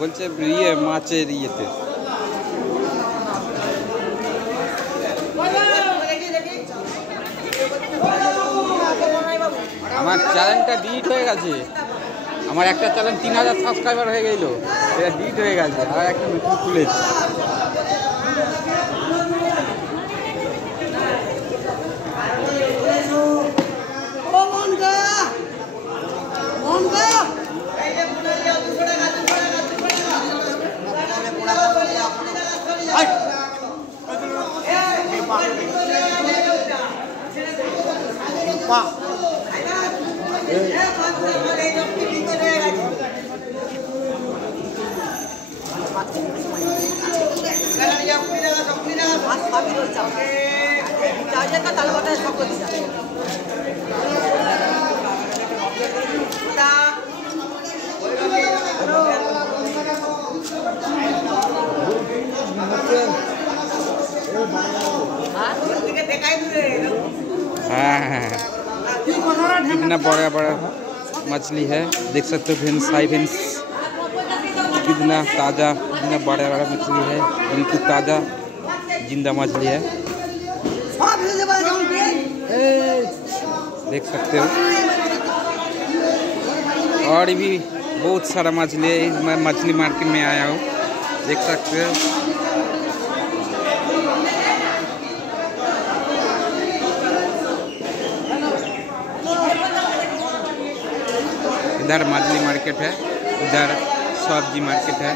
বলছে ইয়ে মাছের ইয়েতে আমার চ্যানেলটা ডিলিট হয়ে গেছে। আমার একটা চ্যানেল 3000 সাবস্ক্রাইবার হয়ে গেল, এটা ডিলিট হয়ে গেছে, আর একটা নতুন খুলেছে। हाँ, कितना बड़ा बड़ा मछली है, देख सकते हो फ्रेंड्स। हाय फ्रेंड्स, कितना ताज़ा, कितना बड़ा बड़ा मछली है, बिल्कुल ताज़ा जिंदा मछली है, देख सकते हो। और भी बहुत सारा मछली है। मैं मछली मार्केट में आया हूँ, देख सकते हो। इधर मछली मार्केट है, इधर सब्जी मार्केट है।